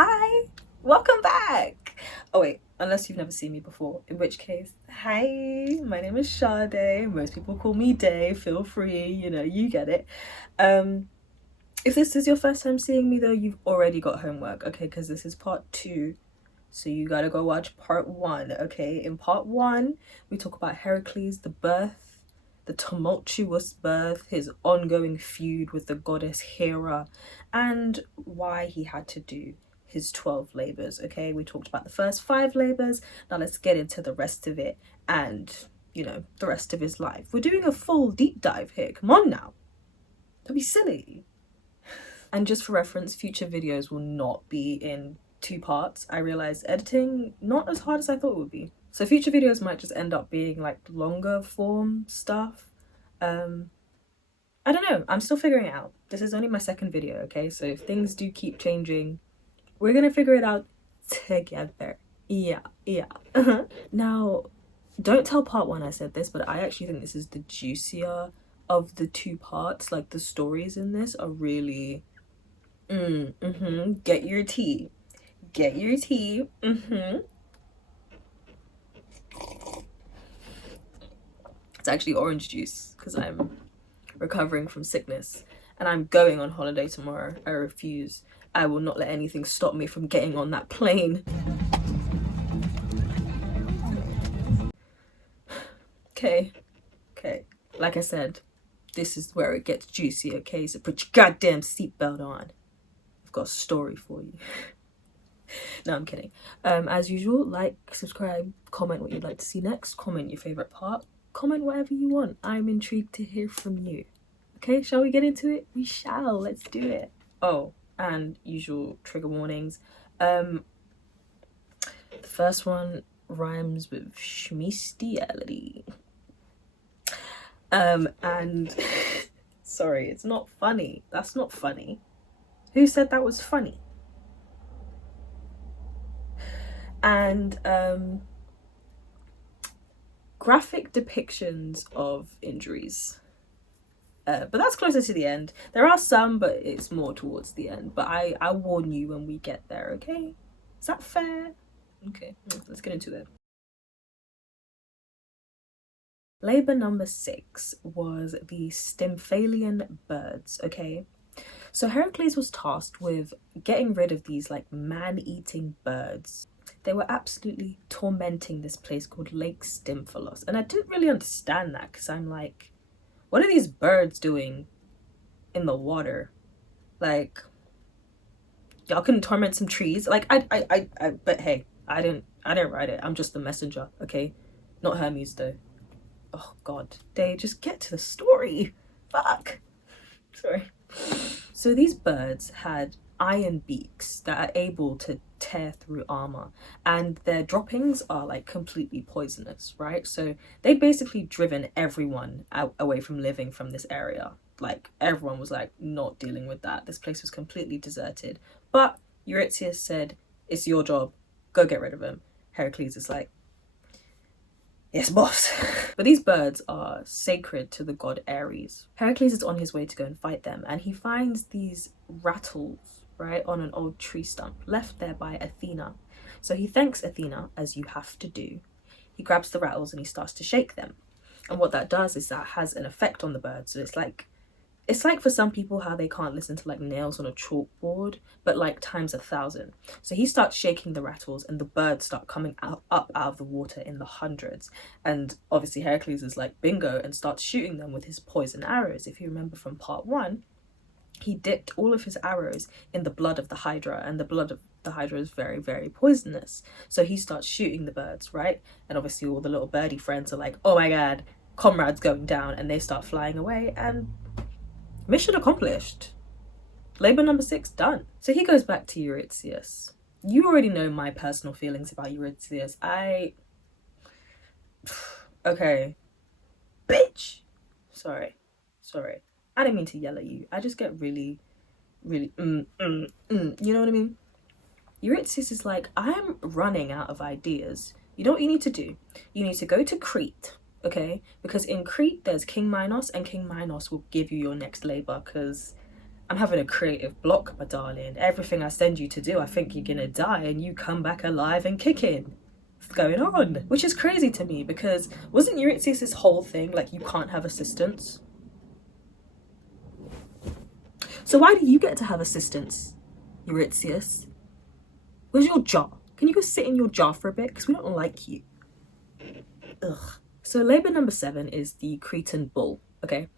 Hi, welcome back. Oh wait, unless you've never seen me before, in which case, hi, my name is Sade. Most people call me Day. Feel free, you get it. Um, if this is your first time seeing me though, you've already got homework, okay? Because this is part two, so you gotta go watch part one, okay? In part one, we talk about Heracles, the birth, the tumultuous birth, his ongoing feud with the goddess Hera, and why he had to do his 12 labors, okay? We talked about the first 5 labors. Now let's get into the rest of it and, the rest of his life. We're doing a full deep dive here. Come on now. Don't be silly. And just for reference, future videos will not be in 2 parts. I realized editing not as hard as I thought it would be. So future videos might just end up being like longer form stuff. I don't know. I'm still figuring it out. This is only my second video, okay? So if things do keep changing, we're gonna figure it out together. Yeah. Now, don't tell part one I said this, but I actually think this is the juicier of the 2 parts. Like the stories in this are really get your tea. It's actually orange juice because I'm recovering from sickness and I'm going on holiday tomorrow. I refuse. I will not let anything stop me from getting on that plane. Okay. Like I said, this is where it gets juicy, okay? So put your goddamn seatbelt on. I've got a story for you. No, I'm kidding. As usual, like, subscribe, comment what you'd like to see next, comment your favorite part, comment whatever you want. I'm intrigued to hear from you. Okay, shall we get into it? We shall. Let's do it. Oh, and usual trigger warnings. The first one rhymes with schmistiality. And sorry, it's not funny. That's not funny. Who said that was funny? And graphic depictions of injuries. But that's closer to the end. There are some, but it's more towards the end. But I'll warn you when we get there, okay? Is that fair? Okay, let's get into it. Labor number 6 was the Stymphalian birds, okay? So Heracles was tasked with getting rid of these like man-eating birds. They were absolutely tormenting this place called Lake Stymphalos. And I didn't really understand that because I'm like, what are these birds doing in the water? Like, y'all can torment some trees. Like, but hey, I didn't write it. I'm just the messenger, okay? Not Hermes though. Oh God, they just get to the story. Fuck. Sorry. So these birds had iron beaks that are able to tear through armor, and their droppings are like completely poisonous, right? So they'd basically driven everyone out away from living from this area. Like everyone was like not dealing with that. This place was completely deserted. But Eurystheus said, "It's your job. Go get rid of him." Heracles is like, "Yes, boss." But these birds are sacred to the god Ares. Heracles is on his way to go and fight them, and he finds these rattles, right, on an old tree stump left there by Athena. So he thanks Athena, as you have to do. He grabs the rattles and he starts to shake them. And what that does is that has an effect on the birds. So it's like for some people how they can't listen to like nails on a chalkboard, but like times 1,000. So he starts shaking the rattles and the birds start coming up out of the water in the hundreds. And obviously Heracles is like bingo and starts shooting them with his poison arrows. If you remember from part 1, he dipped all of his arrows in the blood of the Hydra, and the blood of the Hydra is very, very poisonous. So he starts shooting the birds, right? And obviously all the little birdie friends are like, oh my God, comrade's going down, and they start flying away, and mission accomplished. Labor number 6 done. So he goes back to Eurystheus. You already know my personal feelings about Eurystheus. Okay. Bitch! Sorry. I didn't mean to yell at you. I just get really, you know what I mean? Eurystheus is like, I'm running out of ideas. You know what you need to do? You need to go to Crete, okay? Because in Crete, there's King Minos, and King Minos will give you your next labor, because I'm having a creative block, my darling. Everything I send you to do, I think you're gonna die and you come back alive and kicking. What's going on? Which is crazy to me because wasn't Eurystheus' whole thing like you can't have assistants? So why do you get to have assistants, Eurystheus? Where's your jar? Can you go sit in your jar for a bit? Because we don't like you. Ugh. So labor number 7 is the Cretan bull, okay?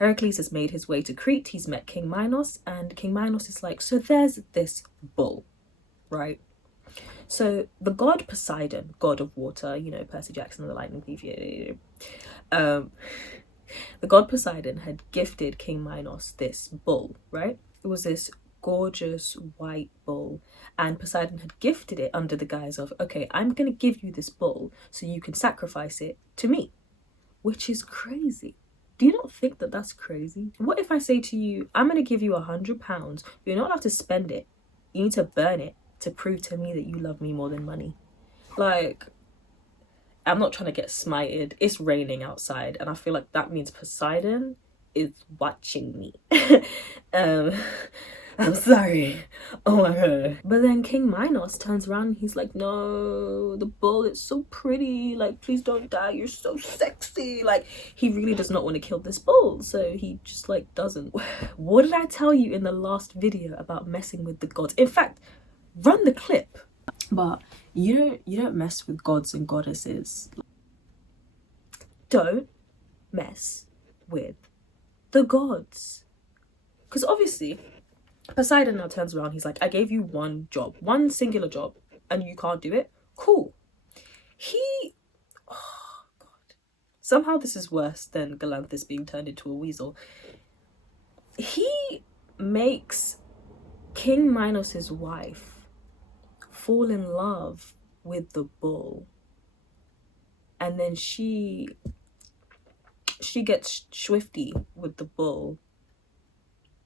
Heracles has made his way to Crete. He's met King Minos, and King Minos is like, so there's this bull, right? So the god Poseidon, god of water, you know, Percy Jackson and the Lightning Thief, the god Poseidon had gifted King Minos this bull, right? It was this gorgeous white bull, and Poseidon had gifted it under the guise of, okay, I'm gonna give you this bull so you can sacrifice it to me, which is crazy. Do you not think that that's crazy? What if I say to you, I'm gonna give you £100, but you're not allowed to spend it. You need to burn it to prove to me that you love me more than money. Like, I'm not trying to get smited. It's raining outside, and I feel like that means Poseidon is watching me. I'm sorry. Oh my god. But then King Minos turns around and he's like, no, the bull is so pretty. Like, please don't die. You're so sexy. Like, he really does not want to kill this bull. So he just like doesn't. What did I tell you in the last video about messing with the gods? In fact, run the clip. But you don't mess with gods and goddesses. Don't mess with the gods. Because obviously Poseidon now turns around, he's like, I gave you one job, one singular job, and you can't do it? Cool. Oh god. Somehow this is worse than Galanthus being turned into a weasel. He makes King Minos' wife fall in love with the bull. And then she gets swifty with the bull.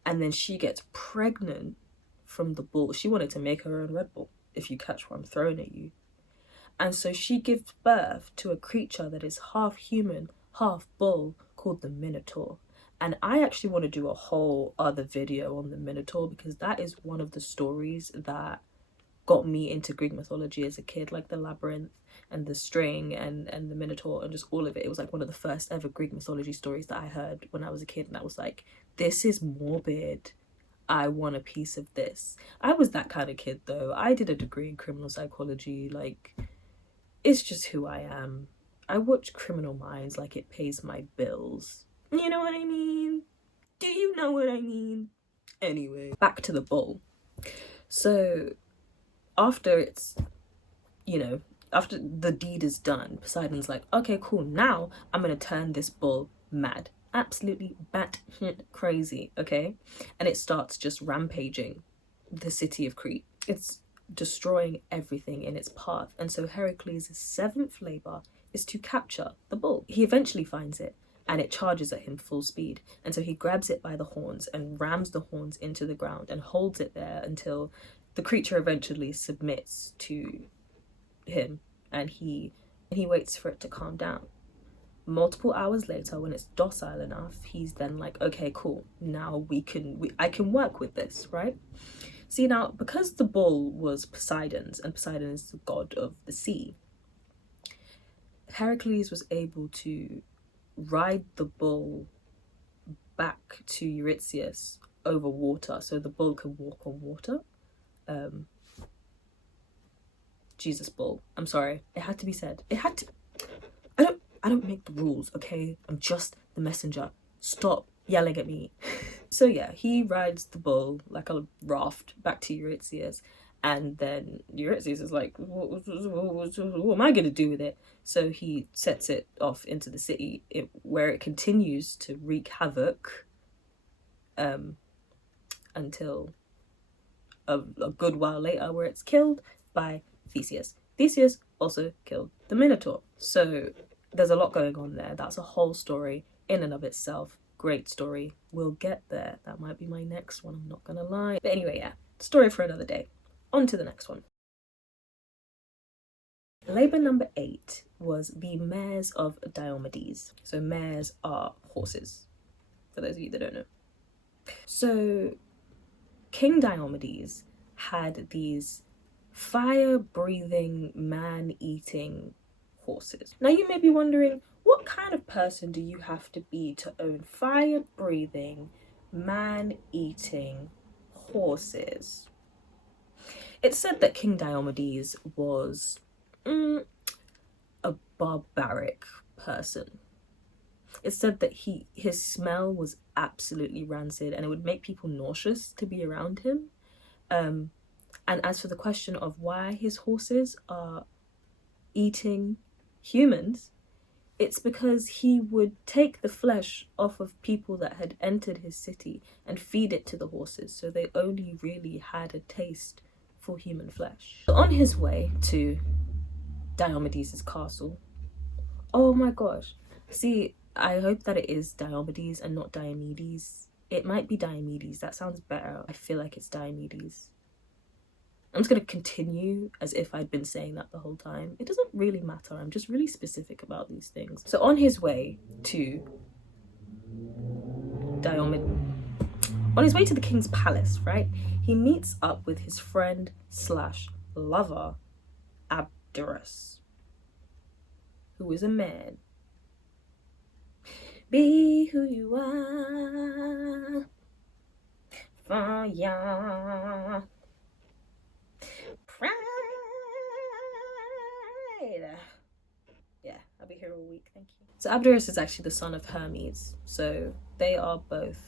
And then she gets pregnant from the bull. She wanted to make her own Red Bull, if you catch what I'm throwing at you. And so she gives birth to a creature that is half human, half bull, called the Minotaur. And I actually want to do a whole other video on the Minotaur, because that is one of the stories that got me into Greek mythology as a kid, like the labyrinth and the string and the Minotaur and just all of it. It was like one of the first ever Greek mythology stories that I heard when I was a kid, and I was like, this is morbid. I want a piece of this. I was that kind of kid though. I did a degree in criminal psychology. Like, it's just who I am. I watch Criminal Minds like it pays my bills. You know what I mean? Do you know what I mean? Anyway, back to the bull. So after it's, you know, after the deed is done, Poseidon's like, okay, cool, now I'm gonna turn this bull mad. Absolutely batshit crazy, okay? And it starts just rampaging the city of Crete. It's destroying everything in its path. And so Heracles' 7th labor is to capture the bull. He eventually finds it, and it charges at him full speed. And so he grabs it by the horns and rams the horns into the ground and holds it there until the creature eventually submits to him, and he waits for it to calm down. Multiple hours later, when it's docile enough, he's then like, okay, cool, now I can work with this, right? See, now, because the bull was Poseidon's, and Poseidon is the god of the sea, Heracles was able to ride the bull back to Eurystheus over water, so the bull can walk on water. Jesus bull. I'm sorry. It had to be said. It had to. I don't make the rules, okay? I'm just the messenger. Stop yelling at me. So yeah, he rides the bull like a raft back to Eurystheus, and then Eurystheus is like, what am I gonna do with it? So he sets it off into the city, where it continues to wreak havoc until a good while later, where it's killed by Theseus. Theseus also killed the Minotaur. So there's a lot going on there. That's a whole story in and of itself. Great story. We'll get there. That might be my next one, I'm not gonna lie. But anyway, yeah, story for another day. On to the next one. Labor number 8 was the mares of Diomedes. So mares are horses, for those of you that don't know. So King Diomedes had these fire-breathing, man-eating horses. Now you may be wondering, what kind of person do you have to be to own fire-breathing, man-eating horses? It's said that King Diomedes was a barbaric person. It's said that his smell was absolutely rancid and it would make people nauseous to be around him. And as for the question of why his horses are eating humans, it's because he would take the flesh off of people that had entered his city and feed it to the horses, so they only really had a taste for human flesh. On his way to Diomedes' castle, oh my gosh, see, I hope that it is Diomedes and not Diomedes. It might be Diomedes, that sounds better. I feel like it's Diomedes. I'm just going to continue as if I'd been saying that the whole time. It doesn't really matter. I'm just really specific about these things. So on his way to Diomedes, on his way to the king's palace, right, he meets up with his friend slash lover, Abderus, who is a man. Be who you are, for your pride. Yeah, I'll be here all week, thank you. So Abderus is actually the son of Hermes, so they are both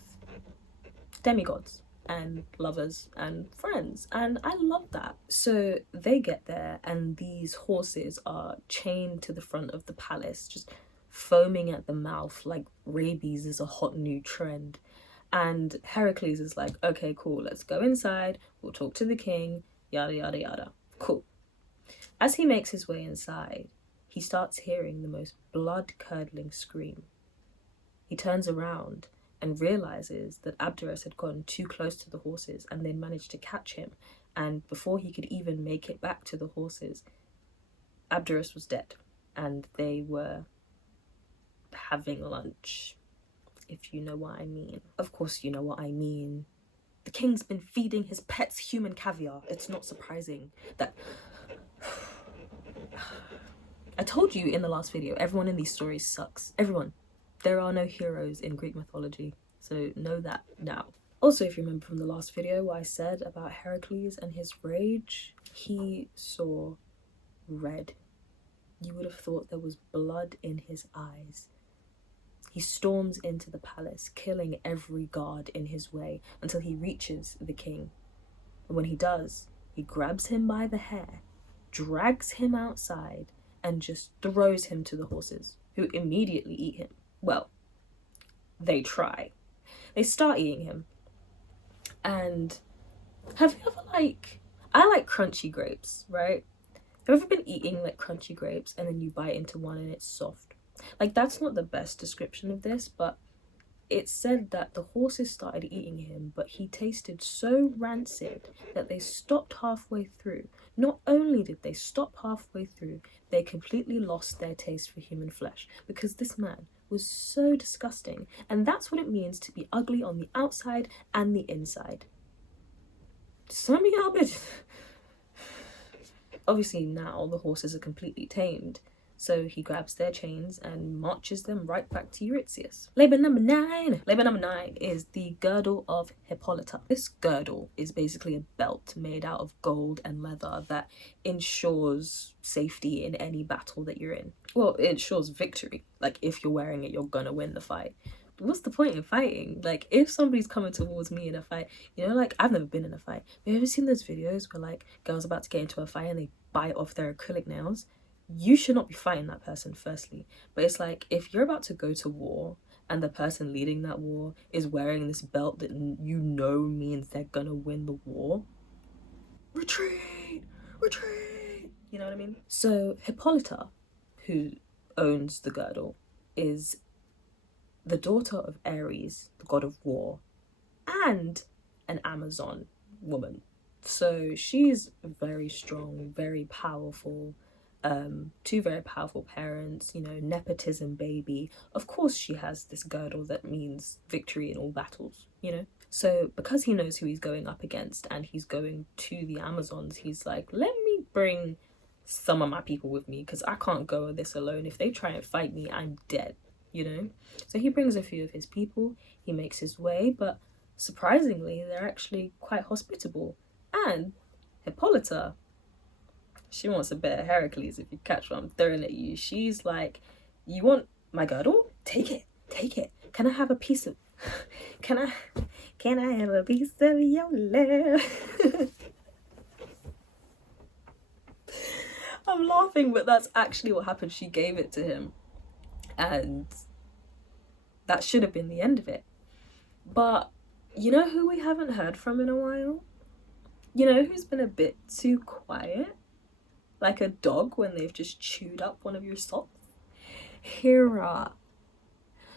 demigods and lovers and friends, and I love that. So they get there and these horses are chained to the front of the palace, just foaming at the mouth like rabies is a hot new trend. And Heracles is like, okay, cool, let's go inside, we'll talk to the king, yada yada yada. Cool. As he makes his way inside, he starts hearing the most blood-curdling scream. He turns around and realizes that Abderus had gotten too close to the horses and they'd managed to catch him, and before he could even make it back to the horses, Abderus was dead and they were having lunch, if you know what I mean. Of course you know what I mean. The king's been feeding his pets human caviar. It's not surprising that... I told you in the last video, everyone in these stories sucks. Everyone. There are no heroes in Greek mythology, so know that now. Also, if you remember from the last video what I said about Heracles and his rage, he saw red. You would have thought there was blood in his eyes. He storms into the palace, killing every guard in his way until he reaches the king. And when he does, he grabs him by the hair, drags him outside, and just throws him to the horses, who immediately eat him. Well, they try. They start eating him. And have you ever I like crunchy grapes, right? Have you ever been eating like crunchy grapes and then you bite into one and it's soft? Like, that's not the best description of this, but it's said that the horses started eating him, but he tasted so rancid that they stopped halfway through. Not only did they stop halfway through, they completely lost their taste for human flesh because this man was so disgusting. And that's what it means to be ugly on the outside and the inside. Some of y'all bitches. Obviously now the horses are completely tamed, so he grabs their chains and marches them right back to Eurystheus. Labor number 9. Labor number 9 is the girdle of Hippolyta. This girdle is basically a belt made out of gold and leather that ensures safety in any battle that you're in. Well, it ensures victory. Like, if you're wearing it, you're gonna win the fight. What's the point in fighting? Like, if somebody's coming towards me in a fight, you know, like, I've never been in a fight. Have you ever seen those videos where, like, girls about to get into a fight and they bite off their acrylic nails? You should not be fighting that person, firstly. But it's like, if you're about to go to war and the person leading that war is wearing this belt that you know means they're gonna win the war, retreat! Retreat! You know what I mean? So Hippolyta, who owns the girdle, is the daughter of Ares, the god of war, and an Amazon woman. So she's very strong, very powerful, two very powerful parents, you know, nepotism baby. Of course she has this girdle that means victory in all battles, you know. So because he knows who he's going up against and he's going to the Amazons, he's like, let me bring some of my people with me because I can't go this alone. If they try and fight me, I'm dead, you know? So he brings a few of his people, he makes his way, but surprisingly, they're actually quite hospitable. And Hippolyta, she wants a bit of Heracles, if you catch what I'm throwing at you. She's like, you want my girdle? Take it, take it. Can I have a piece of... Can I have a piece of your love? I'm laughing, but that's actually what happened. She gave it to him. And that should have been the end of it. But you know who we haven't heard from in a while? You know who's been a bit too quiet? Like a dog when they've just chewed up one of your socks? Hera.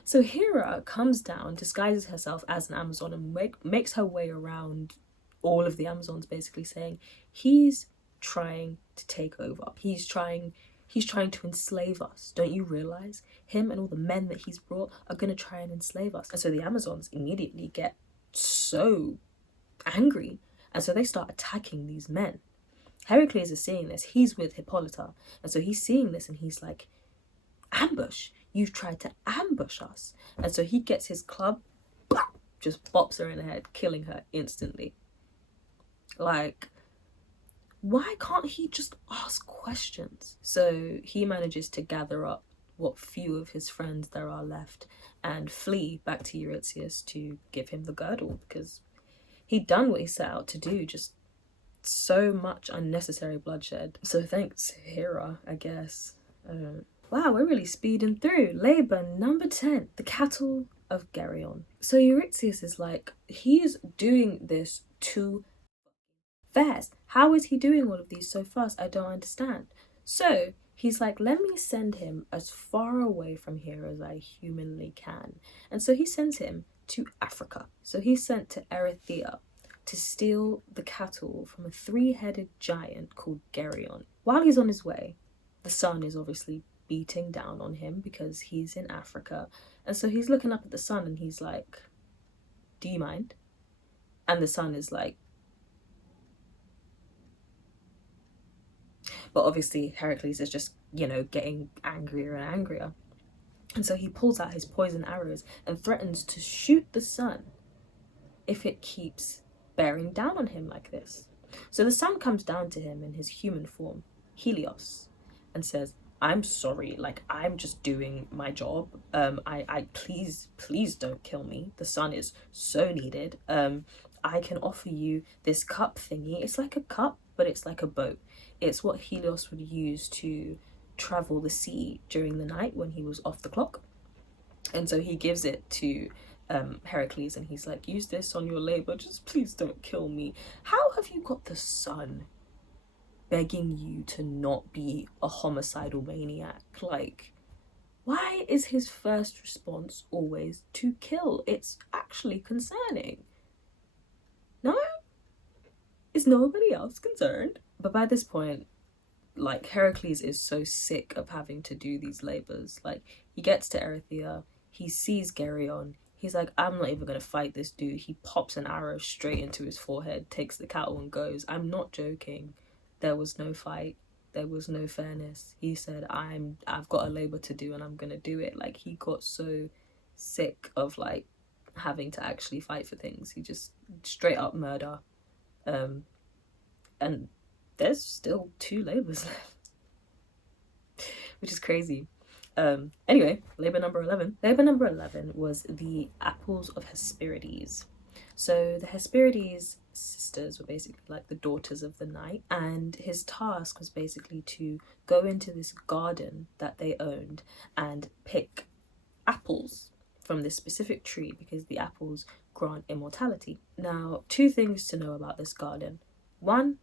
So Hera comes down, disguises herself as an Amazon, and makes her way around all of the Amazons, basically saying he's trying to take over. He's trying to enslave us. Don't you realize? Him and all the men that he's brought are going to try and enslave us. And so the Amazons immediately get so angry, and so they start attacking these men. Heracles is seeing this. He's with Hippolyta, and so he's seeing this and he's like, ambush, you've tried to ambush us. And so he gets his club, just bops her in the head, killing her instantly. Like, why can't he just ask questions? So he manages to gather up what few of his friends there are left and flee back to Eurystheus to give him the girdle, because he'd done what he set out to do, just so much unnecessary bloodshed. So thanks, Hera, I guess. Wow, we're really speeding through. Labour number 10, the cattle of Geryon. So Eurystheus is like, he's doing this too fast. How is he doing all of these so fast? I don't understand. So he's like, let me send him as far away from here as I humanly can. And so he sends him to Africa. So he's sent to Erythea to steal the cattle from a 3-headed giant called Geryon. While he's on his way, the sun is obviously beating down on him because he's in Africa. And so he's looking up at the sun and he's like, do you mind? And the sun is like, but obviously Heracles is just, you know, getting angrier and angrier. And so he pulls out his poison arrows and threatens to shoot the sun if it keeps bearing down on him like this. So the sun comes down to him in his human form, Helios, and says, I'm sorry, like, I'm just doing my job. I please don't kill me. The sun is so needed. I can offer you this cup thingy. It's like a cup, but it's like a boat. It's what Helios would use to travel the sea during the night when he was off the clock. And so he gives it to Heracles and he's like, use this on your labor, just please don't kill me. How have you got the sun begging you to not be a homicidal maniac? Like, why is his first response always to kill? It's actually concerning. No? Is nobody else concerned? But by this point, like, Heracles is so sick of having to do these labors. Like, he gets to Erythea, he sees Geryon, he's like, I'm not even gonna fight this dude. He pops an arrow straight into his forehead, takes the cattle and goes. I'm not joking. There was no fight. There was no fairness. He said, I've got a labor to do and I'm gonna do it. Like, he got so sick of like having to actually fight for things. He just straight up murder. And there's still 2 labors left, which is crazy. Anyway, labor number 11. Labor number 11 was the apples of Hesperides. So the Hesperides sisters were basically like the daughters of the night, and his task was basically to go into this garden that they owned and pick apples from this specific tree because the apples grant immortality. Now, 2 things to know about this garden. 1,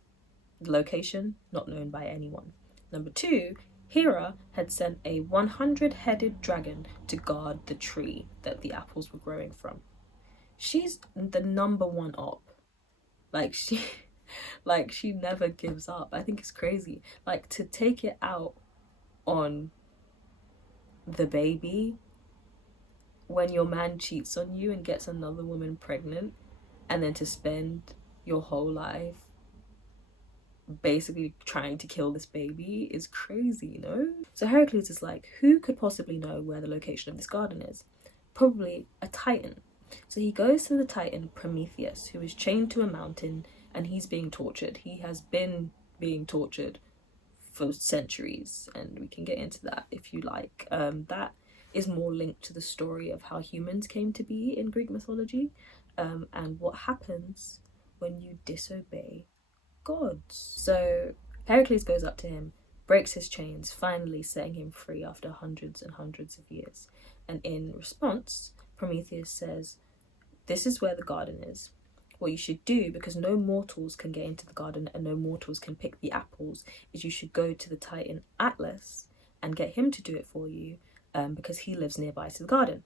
the location, not known by anyone. Number 2, Hera had sent a 100-headed dragon to guard the tree that the apples were growing from. She's the number 1 op. Like, she never gives up. I think it's crazy. Like, to take it out on the baby when your man cheats on you and gets another woman pregnant, and then to spend your whole life basically trying to kill this baby is crazy, you know? So Heracles is like, who could possibly know where the location of this garden is? Probably a titan. So he goes to the titan Prometheus, who is chained to a mountain and he's being tortured. He has been being tortured for centuries, and we can get into that if you like. That is more linked to the story of how humans came to be in Greek mythology, and what happens when you disobey gods. So Heracles goes up to him, breaks his chains, finally setting him free after hundreds and hundreds of years. And in response, Prometheus says, this is where the garden is. What you should do, because no mortals can get into the garden and no mortals can pick the apples, is you should go to the titan Atlas and get him to do it for you, because he lives nearby to the garden.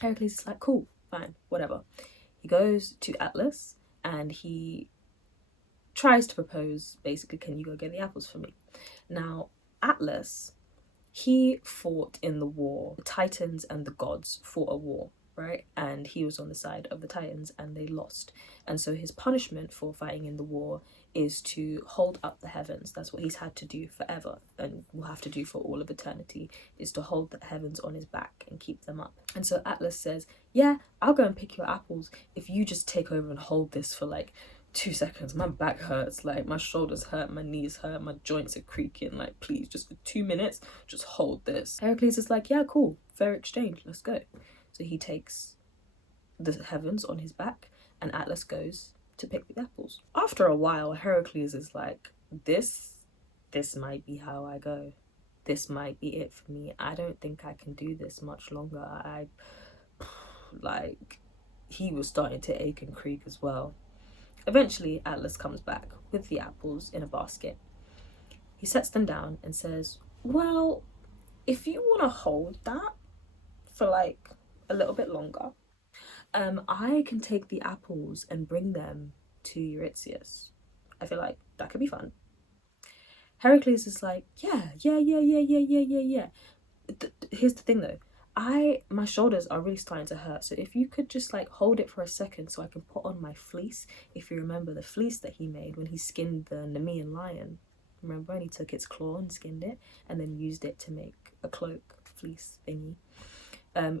Heracles is like, cool, fine, whatever. He goes to Atlas and he tries to propose, basically, can you go get the apples for me? Now, Atlas, he fought in the war. The Titans and the gods fought a war, right? And he was on the side of the Titans and they lost. And so his punishment for fighting in the war is to hold up the heavens. That's what he's had to do forever and will have to do for all of eternity, is to hold the heavens on his back and keep them up. And so Atlas says, yeah, I'll go and pick your apples if you just take over and hold this for like 2 seconds. My back hurts, like my shoulders hurt, my knees hurt, my joints are creaking, like please, just for 2 minutes, just hold this. Heracles is like, yeah, cool, fair exchange, let's go. So he takes the heavens on his back and Atlas goes to pick the apples. After a while, Heracles is like, this might be how I go. This might be it for me. I don't think I can do this much longer. Like, he was starting to ache and creak as well. Eventually, Atlas comes back with the apples in a basket. He sets them down and says, well, if you want to hold that for like a little bit longer, I can take the apples and bring them to Eurystheus. I feel like that could be fun. Heracles is like, yeah. Here's the thing though. My shoulders are really starting to hurt, so if you could just like hold it for a second so I can put on my fleece. If you remember the fleece that he made when he skinned the Nemean lion, remember, and he took its claw and skinned it and then used it to make a cloak fleece thingy.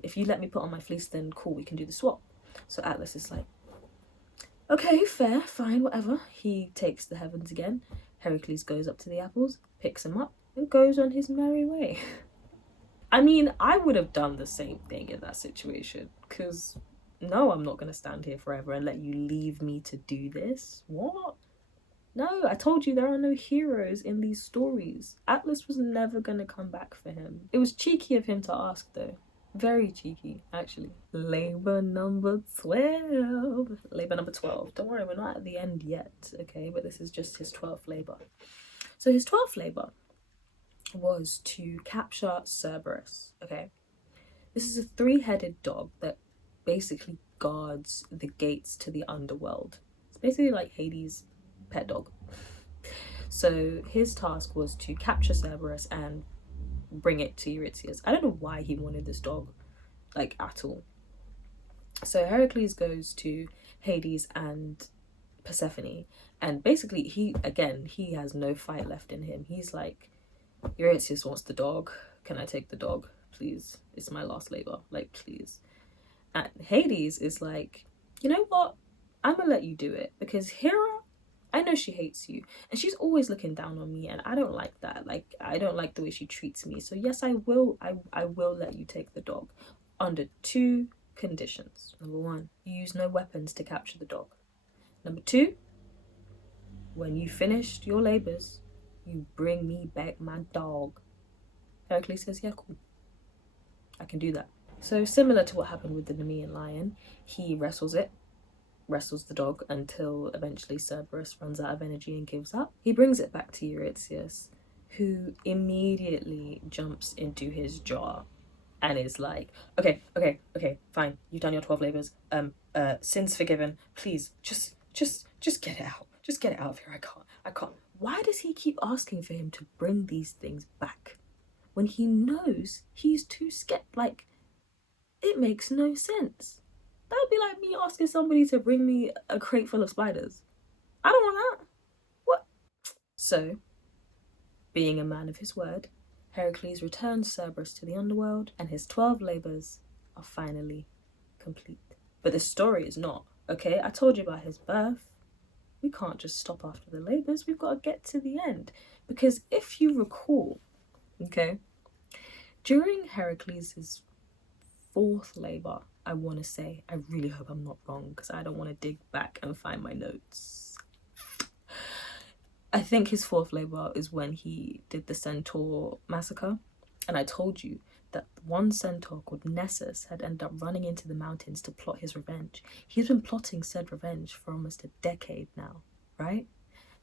If you let me put on my fleece, then cool, we can do the swap. So Atlas is like, okay, fair, fine, whatever. He takes the heavens again. Heracles goes up to the apples, picks them up and goes on his merry way. I mean, I would have done the same thing in that situation, because no, I'm not going to stand here forever and let you leave me to do this. What? No, I told you there are no heroes in these stories. Atlas was never going to come back for him. It was cheeky of him to ask though. Very cheeky, actually. Labor number 12. Labor number 12. Don't worry, we're not at the end yet, okay? But this is just his 12th labor. So his 12th labor was to capture Cerberus, okay? This is a 3-headed dog that basically guards the gates to the underworld. It's basically like Hades' pet dog. So his task was to capture Cerberus and bring it to Eurystheus. I don't know why he wanted this dog, like, at all. So Heracles goes to Hades and Persephone, and basically he has no fight left in him. He's like, Eurystheus wants the dog. Can I take the dog, please? It's my last labor, like, please. And Hades is like, you know what? I'm gonna let you do it, because Hera, I know she hates you and she's always looking down on me, and I don't like that. Like, I don't like the way she treats me. So yes, I will let you take the dog under 2 conditions. Number 1, you use no weapons to capture the dog. Number 2, when you finished your labors, you bring me back my dog. Heracles says, yeah, cool, I can do that. So similar to what happened with the Nemean lion, he wrestles the dog until eventually Cerberus runs out of energy and gives up. He brings it back to Eurystheus, who immediately jumps into his jaw and is like, okay, fine, you've done your 12 labors, sin's forgiven, please, just get it out. Just get it out of here. I can't. Why does he keep asking for him to bring these things back when he knows he's too scared? Like, it makes no sense. That would be like me asking somebody to bring me a crate full of spiders. I don't want that. What? So, being a man of his word, Heracles returns Cerberus to the underworld, and his 12 labours are finally complete. But the story is not, okay? I told you about his birth. We can't just stop after the labours, we've got to get to the end. Because if you recall, okay, during Heracles' fourth labour, I want to say, I really hope I'm not wrong because I don't want to dig back and find my notes. I think his fourth labour is when he did the centaur massacre. And I told you that one centaur called Nessus had ended up running into the mountains to plot his revenge. He's been plotting said revenge for almost a decade now, right?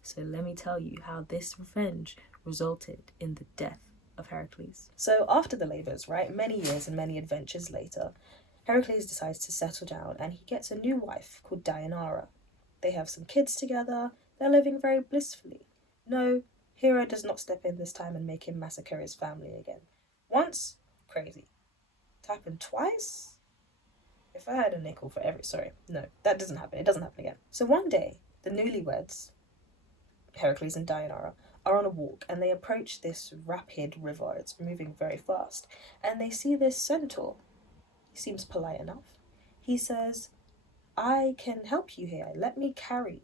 So let me tell you how this revenge resulted in the death of Heracles. So after the labours, right, many years and many adventures later, Heracles decides to settle down and he gets a new wife called Deianira. They have some kids together, they're living very blissfully. No, Hera does not step in this time and make him massacre his family again. Once, crazy. It's happened twice? If I had a nickel for every... Sorry, no, that doesn't happen. It doesn't happen again. So one day, the newlyweds, Heracles and Deianira, are on a walk and they approach this rapid river. It's moving very fast. And they see this centaur. He seems polite enough. He says, I can help you here. Let me carry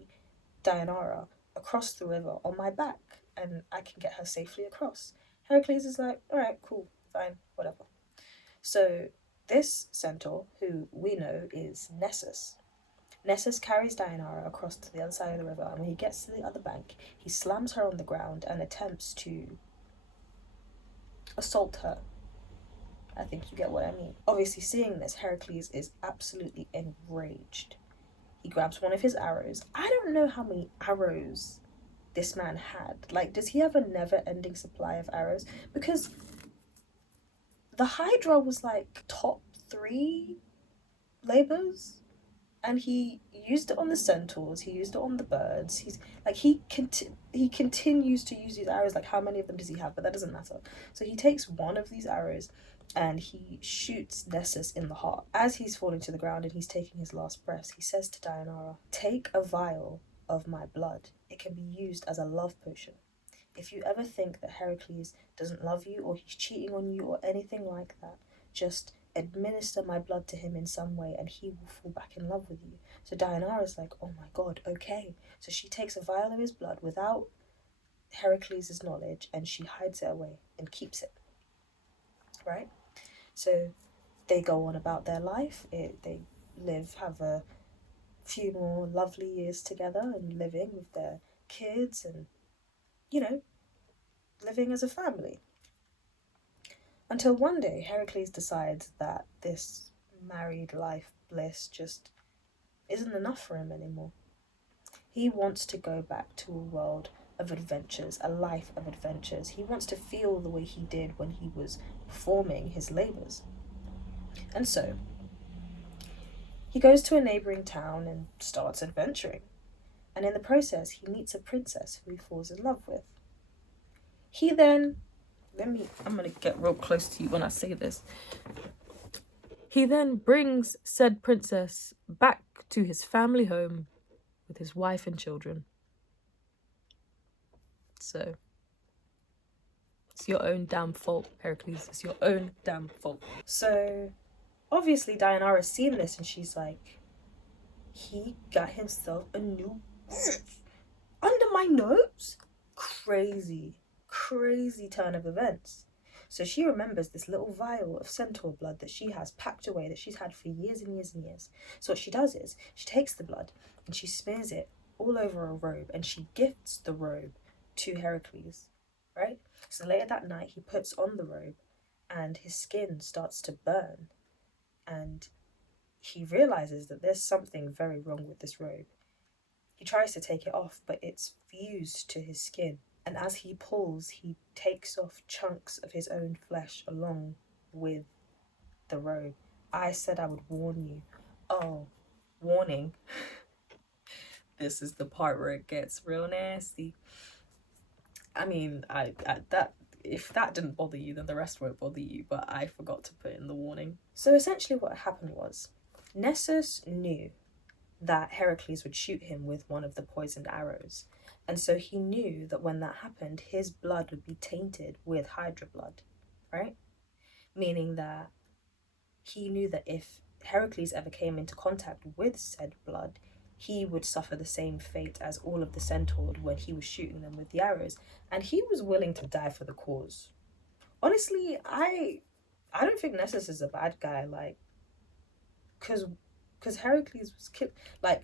Deianira across the river on my back and I can get her safely across. Heracles is like, all right, cool, fine, whatever. So this centaur, who we know is Nessus carries Deianira across to the other side of the river, and when he gets to the other bank, he slams her on the ground and attempts to assault her. I think you get what I mean. Obviously, seeing this, Heracles is absolutely enraged. He grabs one of his arrows. I don't know how many arrows this man had. Like, does he have a never-ending supply of arrows? Because the Hydra was like top 3 labours, and he used it on the centaurs, he used it on the birds. He continues to use these arrows. Like, how many of them does he have? But that doesn't matter. So he takes one of these arrows and he shoots Nessus in the heart. As he's falling to the ground and he's taking his last breath, he says to Deianira, take a vial of my blood. It can be used as a love potion. If you ever think that Heracles doesn't love you or he's cheating on you or anything like that, just administer my blood to him in some way and he will fall back in love with you. So Deianira's like, oh my god, okay. So she takes a vial of his blood without Heracles' knowledge and she hides it away and keeps it. Right? So they go on about their life. They have a few more lovely years together and living with their kids and, living as a family. Until one day, Heracles decides that this married life bliss just isn't enough for him anymore. He wants to go back to a world of adventures, a life of adventures. He wants to feel the way he did when he was performing his labours. And so, he goes to a neighbouring town and starts adventuring. And in the process, he meets a princess who he falls in love with. He then... I'm going to get real close to you when I say this. He then brings said princess back to his family home with his wife and children. So, it's your own damn fault, Heracles. It's your own damn fault. So, obviously, Deianira's seen this and she's like, he got himself a new under my nose? Crazy turn of events. So she remembers this little vial of centaur blood that she has packed away, that she's had for years and years and years. So what she does is she takes the blood and she smears it all over a robe and she gifts the robe to Heracles, right? So later that night he puts on the robe and his skin starts to burn and he realizes that there's something very wrong with this robe. He tries to take it off, but it's fused to his skin. And as he pulls, he takes off chunks of his own flesh along with the robe. I said I would warn you. Oh, warning. This is the part where it gets real nasty. I mean, if that didn't bother you, then the rest won't bother you, but I forgot to put in the warning. So essentially what happened was, Nessus knew that Heracles would shoot him with one of the poisoned arrows, and so he knew that when that happened, his blood would be tainted with Hydra blood, right? Meaning that he knew that if Heracles ever came into contact with said blood, he would suffer the same fate as all of the centaurs when he was shooting them with the arrows, and he was willing to die for the cause. Honestly, I don't think Nessus is a bad guy, like, because Heracles was killed. Like,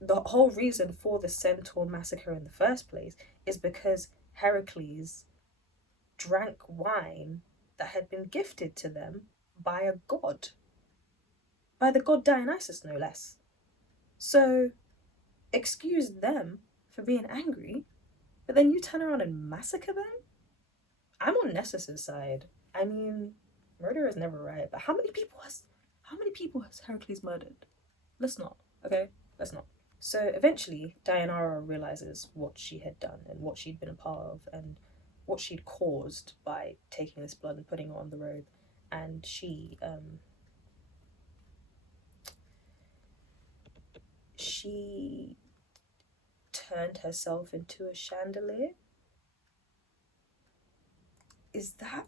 the whole reason for the centaur massacre in the first place is because Heracles drank wine that had been gifted to them by a god, by the god Dionysus, no less. So, excuse them for being angry, but then you turn around and massacre them? I'm on Nessus's side. I mean, murder is never right, but how many people has Heracles murdered? Let's not, okay? Let's not. So eventually, Dianara realizes what she had done and what she'd been a part of and what she'd caused by taking this blood and putting it on the robe. And she turned herself into a chandelier. Is that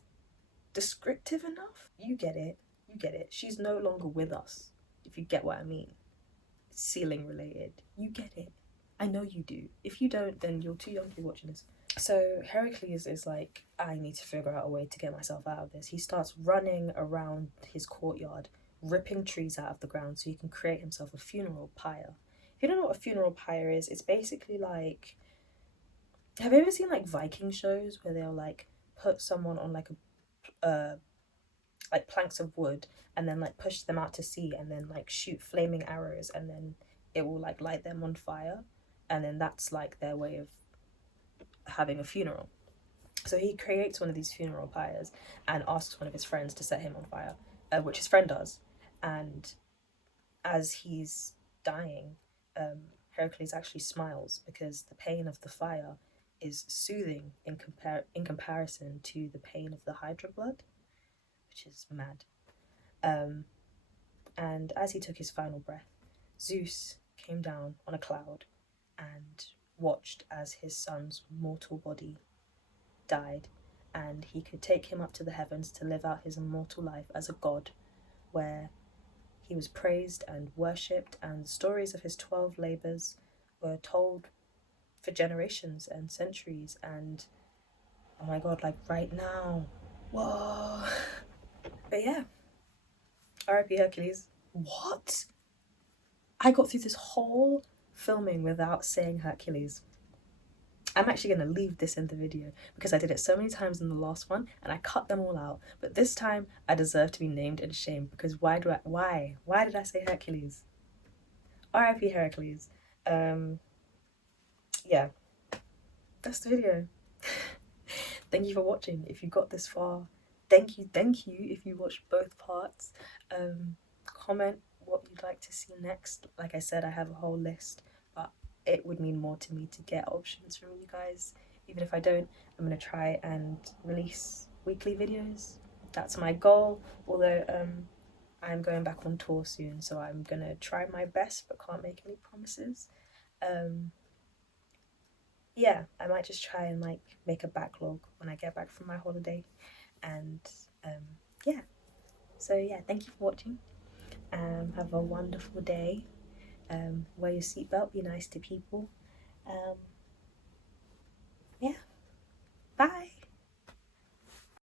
descriptive enough? You get it. You get it. She's no longer with us, if you get what I mean. It's ceiling related. You get it. I know you do. If you don't, then you're too young to be watching this. So Heracles is like, I need to figure out a way to get myself out of this. He starts running around his courtyard, ripping trees out of the ground so he can create himself a funeral pyre. If you don't know what a funeral pyre is, it's basically like, have you ever seen like Viking shows where they'll like put someone on like planks of wood and then like push them out to sea and then like shoot flaming arrows and then it will like light them on fire, and then that's like their way of having a funeral. So he creates one of these funeral pyres and asks one of his friends to set him on fire, which his friend does. And as he's dying, Heracles actually smiles because the pain of the fire is soothing in comparison to the pain of the Hydra blood, which is mad. And as he took his final breath, Zeus came down on a cloud and watched as his son's mortal body died, and he could take him up to the heavens to live out his immortal life as a god, where he was praised and worshipped, and stories of his 12 labours were told for generations and centuries. And oh my god, like right now, whoa. But yeah, R.I.P. Hercules. What? I got through this whole filming without saying Hercules. I'm actually going to leave this in the video because I did it so many times in the last one and I cut them all out. But this time I deserve to be named and shamed because why did I say Hercules? R.I.P. Heracles. Yeah, that's the video. Thank you for watching. If you got this far, thank you if you watched both parts. Comment what you'd like to see next. Like I said, I have a whole list, but it would mean more to me to get options from you guys. Even if I don't, I'm gonna try and release weekly videos. That's my goal, although I'm going back on tour soon, so I'm gonna try my best but can't make any promises. Yeah, I might just try and like make a backlog when I get back from my holiday. And yeah, so yeah, thank you for watching. Have a wonderful day. Wear your seatbelt, be nice to people. Yeah.